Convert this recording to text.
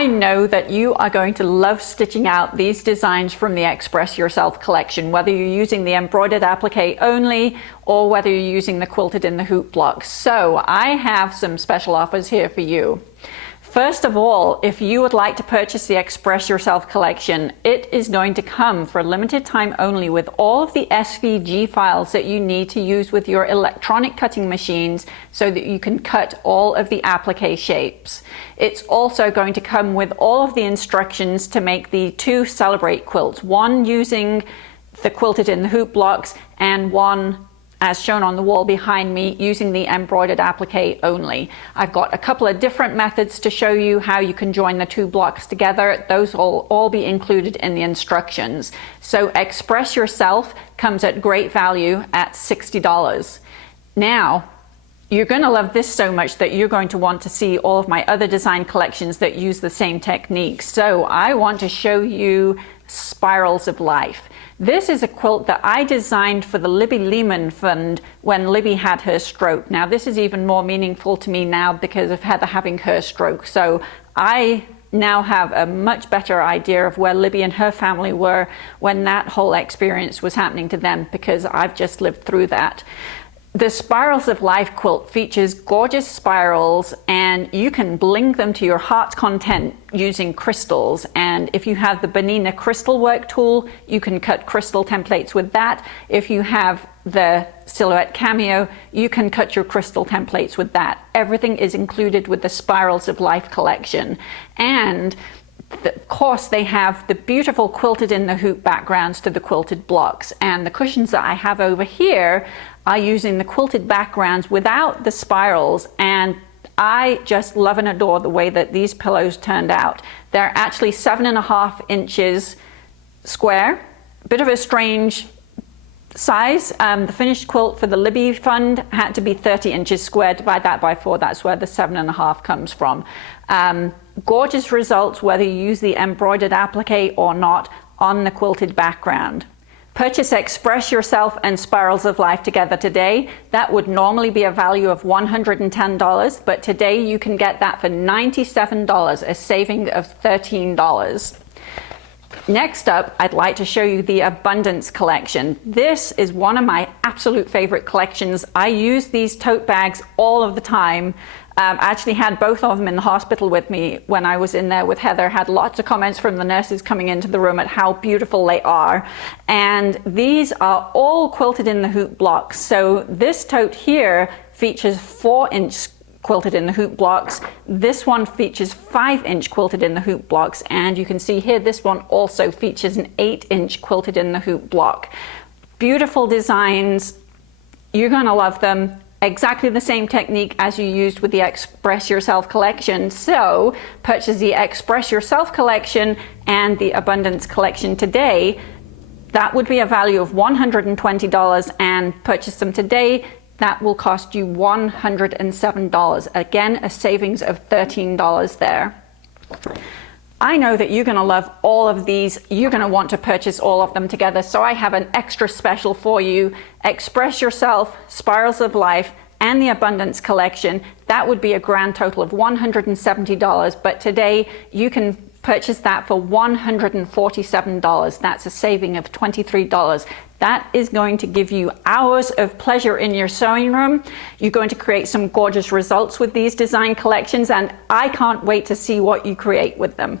I know that you are going to love stitching out these designs from the Express Yourself collection, whether you're using the embroidered applique only or whether you're using the quilted in the hoop blocks. So I have some special offers here for you. First of all, if you would like to purchase the Express Yourself collection, it is going to come for a limited time only with all of the SVG files that you need to use with your electronic cutting machines so that you can cut all of the applique shapes. It's also going to come with all of the instructions to make the two Celebrate quilts, one using the quilted in the hoop blocks and one, as shown on the wall behind me, using the embroidered applique only. I've got a couple of different methods to show you how you can join the two blocks together. Those will all be included in the instructions. So Express Yourself comes at great value at $60. Now, you're going to love this so much that you're going to want to see all of my other design collections that use the same technique. So I want to show you Spirals of Life. This is a quilt that I designed for the Libby Lehman Fund when Libby had her stroke. Now this is even more meaningful to me now because of Heather having her stroke. So I now have a much better idea of where Libby and her family were when that whole experience was happening to them, because I've just lived through that. The Spirals of Life quilt features gorgeous spirals, and you can bling them to your heart's content using crystals. And if you have the Benina crystal work tool, you can cut crystal templates with that. If you have the Silhouette Cameo, you can cut your crystal templates with that. Everything is included with the Spirals of Life collection. And of course, they have the beautiful quilted in the hoop backgrounds to the quilted blocks, and the cushions that I have over here are using the quilted backgrounds without the spirals, and I just love and adore the way that these pillows turned out. They're actually 7.5 inches square, a bit of a strange size. The finished quilt for the Libby Fund had to be 30 inches square. Divide that by 4, that's where the 7.5 comes from. Gorgeous results whether you use the embroidered applique or not on the quilted background. Purchase Express Yourself and Spirals of Life together today. That would normally be a value of $110, but today you can get that for $97, a saving of $13. Next up, I'd like to show you the Abundance collection. This is one of my absolute favorite collections. I use these tote bags all of the time. I actually had both of them in the hospital with me when I was in there with Heather. Had lots of comments from the nurses coming into the room at how beautiful they are. And these are all quilted in the hoop blocks. So this tote here features 4-inch quilted in the hoop blocks. This one features 5-inch quilted in the hoop blocks. And you can see here, this one also features an 8-inch quilted in the hoop block. Beautiful designs. You're going to love them. Exactly the same technique as you used with the Express Yourself collection. So purchase the Express Yourself collection and the Abundance collection today. That would be a value of $120, and purchase them today. That will cost you $107. Again, a savings of $13 there. I know that you're going to love all of these. You're going to want to purchase all of them together. So I have an extra special for you. Express Yourself, Spirals of Life, and the Abundance collection. That would be a grand total of $170. But today you can purchase that for $147. That's a saving of $23. That is going to give you hours of pleasure in your sewing room. You're going to create some gorgeous results with these design collections, and I can't wait to see what you create with them.